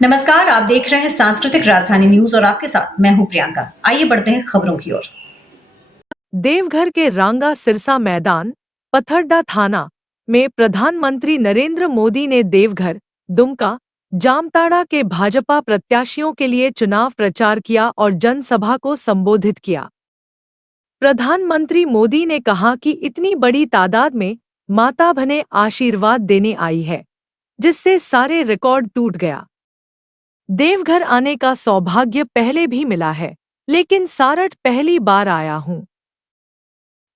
नमस्कार, आप देख रहे हैं सांस्कृतिक राजधानी न्यूज और आपके साथ मैं हूं प्रियंका। आइए बढ़ते हैं खबरों की ओर। देवघर के रांगा सिरसा मैदान, पथरड्डा थाना में प्रधानमंत्री नरेंद्र मोदी ने देवघर, दुमका, जामताड़ा के भाजपा प्रत्याशियों के लिए चुनाव प्रचार किया और जनसभा को संबोधित किया। प्रधानमंत्री मोदी ने कहा कि इतनी बड़ी तादाद में माता बहनें आशीर्वाद देने आई है, जिससे सारे रिकॉर्ड टूट गया। देवघर आने का सौभाग्य पहले भी मिला है, लेकिन सारठ पहली बार आया हूं।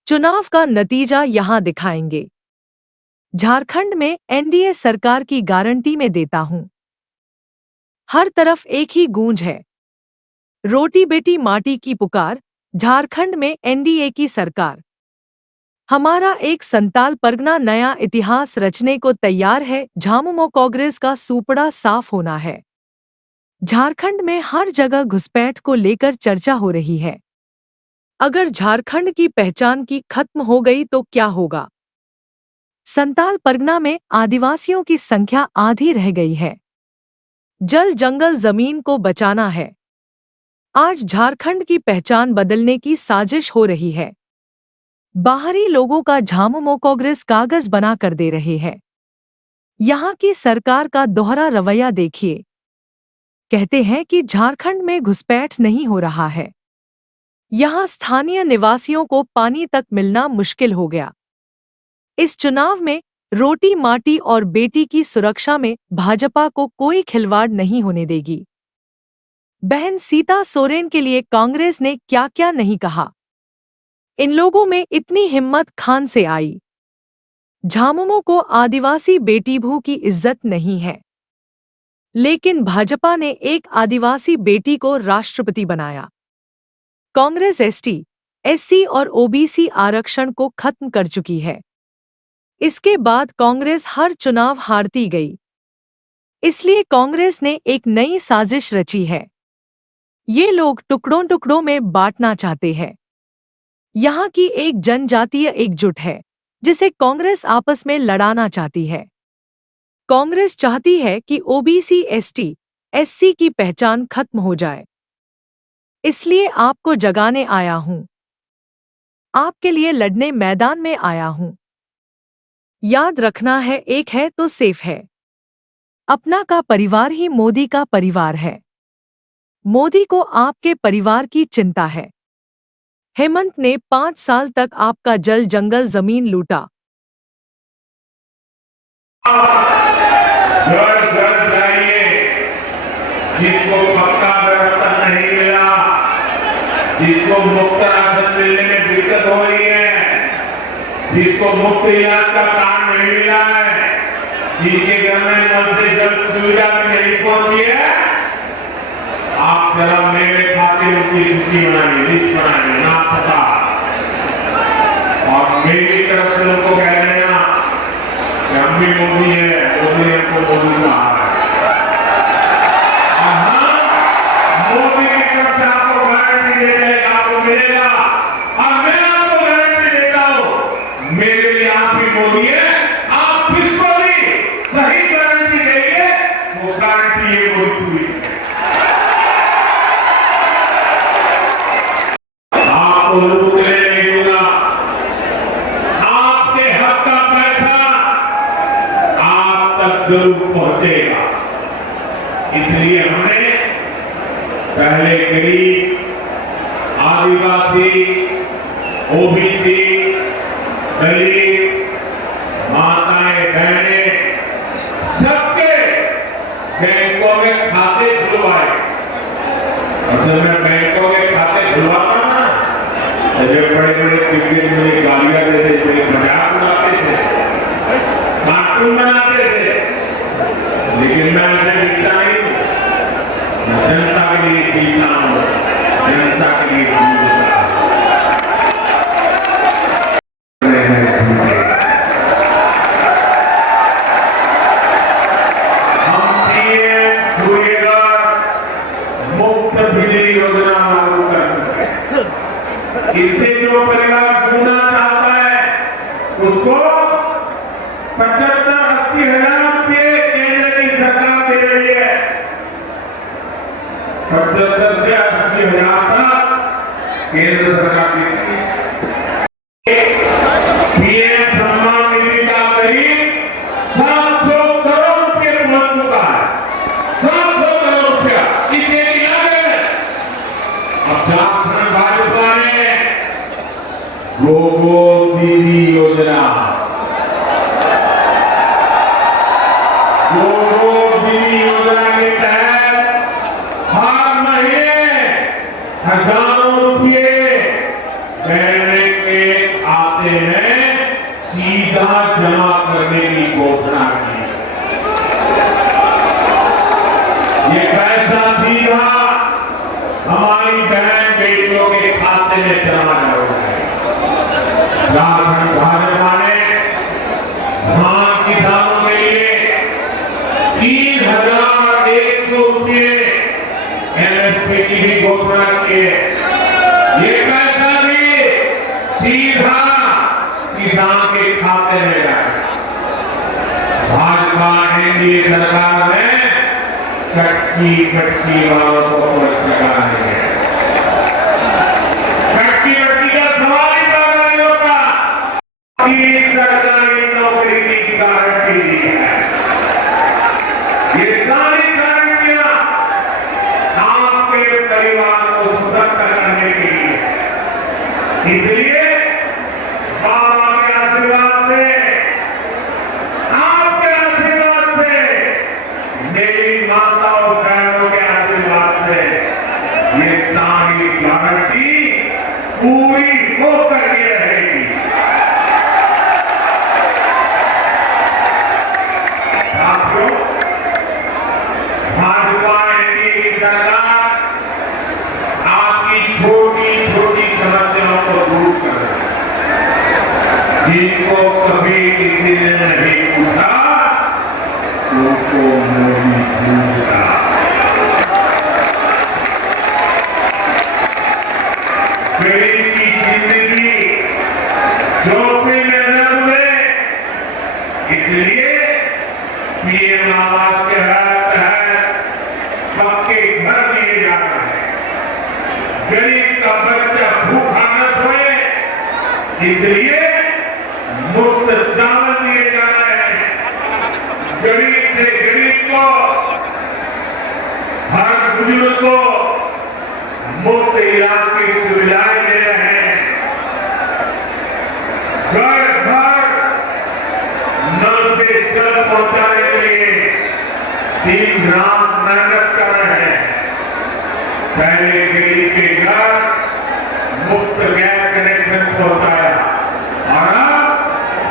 चुनाव का नतीजा यहां दिखाएंगे। झारखंड में एनडीए सरकार की गारंटी में देता हूं। हर तरफ एक ही गूंज है, रोटी बेटी माटी की पुकार। झारखंड में एनडीए की सरकार। हमारा एक संताल परगना नया इतिहास रचने को तैयार है। झामुमो कांग्रेस का सूपड़ा साफ होना है। झारखंड में हर जगह घुसपैठ को लेकर चर्चा हो रही है। अगर झारखंड की पहचान की खत्म हो गई तो क्या होगा? संताल परगना में आदिवासियों की संख्या आधी रह गई है। जल जंगल जमीन को बचाना है। आज झारखंड की पहचान बदलने की साजिश हो रही है। बाहरी लोगों का झामुमो कांग्रेस कागज बना कर दे रहे हैं। यहाँ की सरकार का दोहरा रवैया देखिए। कहते हैं कि झारखंड में घुसपैठ नहीं हो रहा है। यहाँ स्थानीय निवासियों को पानी तक मिलना मुश्किल हो गया। इस चुनाव में रोटी माटी और बेटी की सुरक्षा में भाजपा को कोई खिलवाड़ नहीं होने देगी। बहन सीता सोरेन के लिए कांग्रेस ने क्या क्या नहीं कहा। इन लोगों में इतनी हिम्मत खान से आई। झामुमो को आदिवासी बेटी भू की इज्जत नहीं है, लेकिन भाजपा ने एक आदिवासी बेटी को राष्ट्रपति बनाया। कांग्रेस एसटी, एससी और ओबीसी आरक्षण को खत्म कर चुकी है। इसके बाद कांग्रेस हर चुनाव हारती गई। इसलिए कांग्रेस ने एक नई साजिश रची है। ये लोग टुकड़ों टुकड़ों में बांटना चाहते हैं। यहाँ की एक जनजातीय एकजुट है, जिसे कांग्रेस आपस में लड़ाना चाहती है। कांग्रेस चाहती है कि ओबीसी, एसटी, एससी की पहचान खत्म हो जाए। इसलिए आपको जगाने आया हूं। आपके लिए लड़ने मैदान में आया हूं। याद रखना है, एक है तो सेफ है। अपना का परिवार ही मोदी का परिवार है। मोदी को आपके परिवार की चिंता है। हेमंत ने 5 साल तक आपका जल जंगल जमीन लूटा। घर घर जाइए, जिसको पक्का राशन नहीं मिला, जिसको मुफ्त राशन मिलने में दिक्कत हो रही है, जिसको मुफ्त इलाज का कार्ड नहीं मिला है, जिनके घर में नल से जल सुविधा भी नहीं पहुंची है, आप जरा मेरे खातिर उसकी सूची बनाइए, लिस्ट बनाइए, नाम पता, और मेरी तरफ से उनको कह देना कि हम भी मोदी है, मोदी हमको मोदी कहा है। मोदी की तरफ से आपको गारंटी देता है कि आपको मिलेगा, और मैं आपको गारंटी देता हूं, मेरे लिए आप ही मोदी है। आप किसको भी सही गारंटी देंगे, वो गारंटी ये मोदी हुई है। आपको लूटने नहीं दूंगा। आपके हक का पैसा आप तक जरूर पहुंचेगा। इसलिए हमने पहले गरीब, आदिवासी, ओबीसी, दलित, माताएं, बहनें, सबके बैंकों में खाते खुलवाए। और जब मैं बैंकों के खाते खुलवाता ना, तो ये बड़े बड़े क्रिकेट मुझे गालियां देते थे, मजाक उड़ाते थे, कार्टून बनाते थे, लेकिन मैं उसे लिखता नहीं हूं। मैं जनता के लिए जीता हूं, जनता के लिए जीता हूं। हम पीएम सूर्यघर मुफ्त बिजली योजना लागू कर चुके हैं। इससे जो परिवार जूना चाहता है, उसको 75-80 हजार रुपये केंद्र की सरकार दे रही है। 75 से 80,000 तक केंद्र सरकार देती है। पीएम सम्मान निधि का करीब 700 करोड़ रुपये पहुंच चुका है। 700 करोड़ रुपया कितने की लागत है। अब झारखंड भाजपा ने गोगो दीदी योजना, गोगो दीदी योजना के तहत हर महीने हजारों रुपये महीने के खाते में सीधा जमा करने की घोषणा की। ये पैसा सीधा हमारी बहन बेटियों के खाते में जमा होगा। झारखंड भाजपा ने धान किसानों के लिए 3,100 रुपये एमएसपी की भी घोषणा की है। ये पैसा भी सीधा किसान के खाते में जाए। भाजपा एनडीए सरकार ने कटकी वालों को लगा है। कटकी का सवाल ही पैदा नहीं होता। सरकारी नौकरी की गारंटी दी है। ये सारी गारंटियां आपके परिवार को सशक्त करने के लिए, इसलिए बाबा के आशीर्वाद से, आपके आशीर्वाद से, मेरी माता और बहनों के आशीर्वाद से ये सारी गारंटी पूरी होकर के रहेगी। साथियों, भाजपा एनडीए की सरकार आपकी छोटी छोटी समस्याओं को दूर कर रही है। जिनको कभी किसी ने नहीं पूछा उनको मोदी पूछा। गरीब की जिंदगी झोपड़ी में न डूबे, इसलिए पीएम आवास के तहत पक्के घर दिए जा रहे हैं। गरीब का बच्चा भूखा न सोए, इसलिए मुफ्त चावल दिए जा रहे हैं। गरीब से गरीब को, हर बुजुर्ग को मुफ्त इलाज की सुविधाएं दे रहे हैं। घर घर नल से जल पहुंचाने के लिए दिन रात मेहनत कर रहे हैं। पहले गरीब के घर मुफ्त गैस कनेक्शन पहुंचाया और अब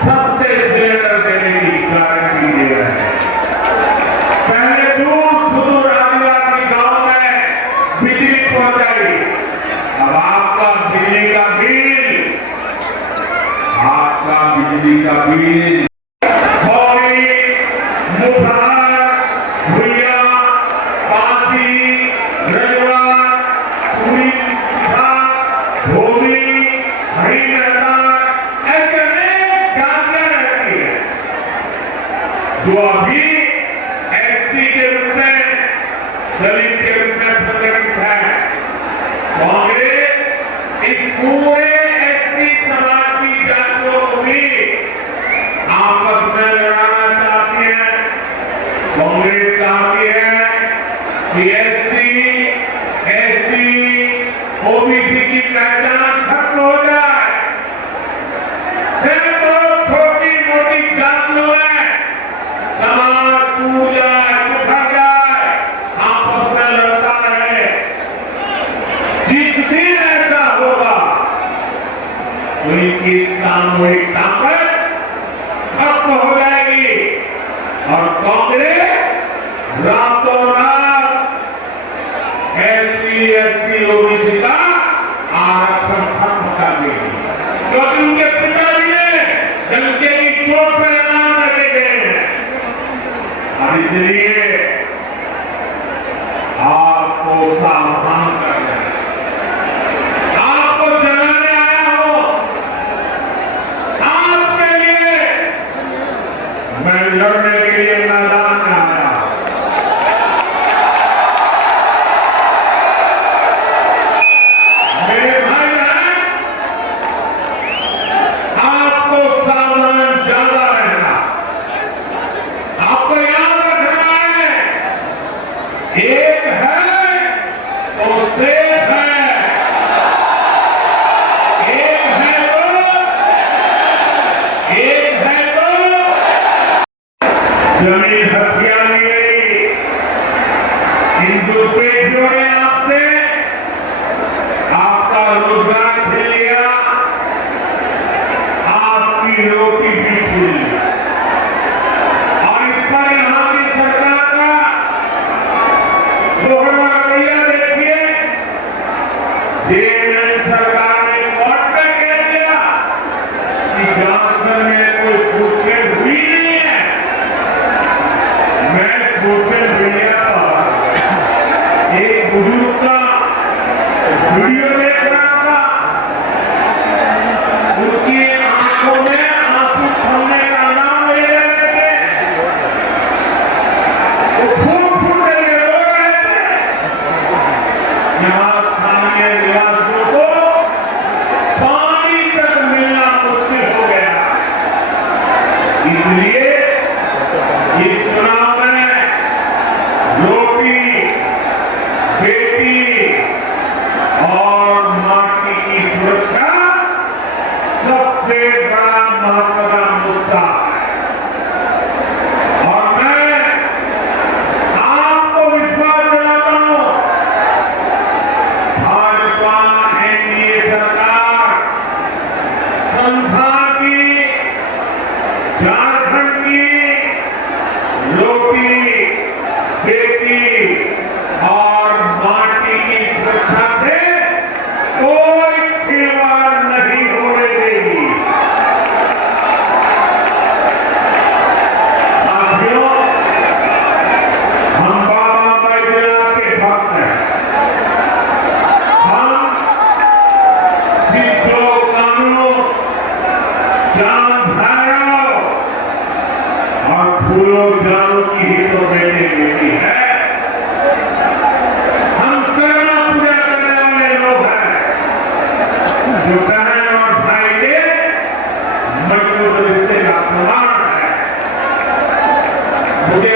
सस्ते सिलेंडर देने की गारंटी दे रहे हैं। पहले दूर सुदूर आदिवासी गांव में बिजली पहुंचाई, अब आपका बिजली का बिल भौरी, मुठार, भुइया, पांची, रजवा, पूरी, धोबी, हरिनगर, ऐसे अनेक जातियां रहती है जो अभी एससी के रूप में, दलित के रूप में संगठित है। कांग्रेस इस पूरे एससी समाज की जातियों को भी आपस में लड़ाना चाहती है। कांग्रेस चाहती है कि एससी, एसटी, ओबीसी की पहचान खत्म हो जाए। सिर्फ छोटी मोटी जातियों में समाज टूट जाए, बिखर जाए, आपस में लड़ता रहे। जिस दिन ऐसा होगा तो इनकी सामूहिक ताकत खत्म हो जाएगी और कांग्रेस रातों रात एससी, एसटी, ओबीसी का आरक्षण खत्म कर देगी। क्योंकि उनके पिताजी ने डंके की चोट पर ऐलान करके गए हैं। और इसलिए आपको सावधान करना है। आपको जगाने आया हूं, आपके लिए मैं लड़ने के लिए मैदान में आया हूं। जमीन हथियार ली गई, हिंदुस्तानियों ने आपसे आपका रोजगार छीन लिया, आपकी रोटी भी छीन ली। और इस पर यहां की सरकार का दोहरा रवैया देखिए। जेएमएम सरकार ने कोर्ट में कह दिया कि झारखंड में कोई पूछताछ हुई नहीं है। मैं सोशल मीडिया पर एक बुजुर्ग का वीडियो देख रहा था। उनकी आंखों में आंसू थमने का नाम ले रहे थे। वो फूट फूट करके रो रहे थे। यहाँ स्थानीय निवासियों को पानी तक मिलना मुश्किल हो गया। इसलिए इस चुनाव में रोटी, बेटी और माटी की सुरक्षा सबसे बड़ा महत्व का मुद्दा है। और मैं आपको विश्वास दिलाता हूं, भाजपा एनडीए सरकार संस्थान की, झारखंड की रोटी, बेटी और माटी की सुरक्षा से कोई खिलवाड़ नहीं होने देगी। साथियों, हम बाबा बैजनाथ के भक्त हैं। हम सिद्धो कानून, चांद भैरव और फूलों जानों की ही तो बेटी है। हम करना पूजा करने वाले लोग हैं, जो बहन और भाई के मजबूत रिश्ते का प्रमाण है। मुझे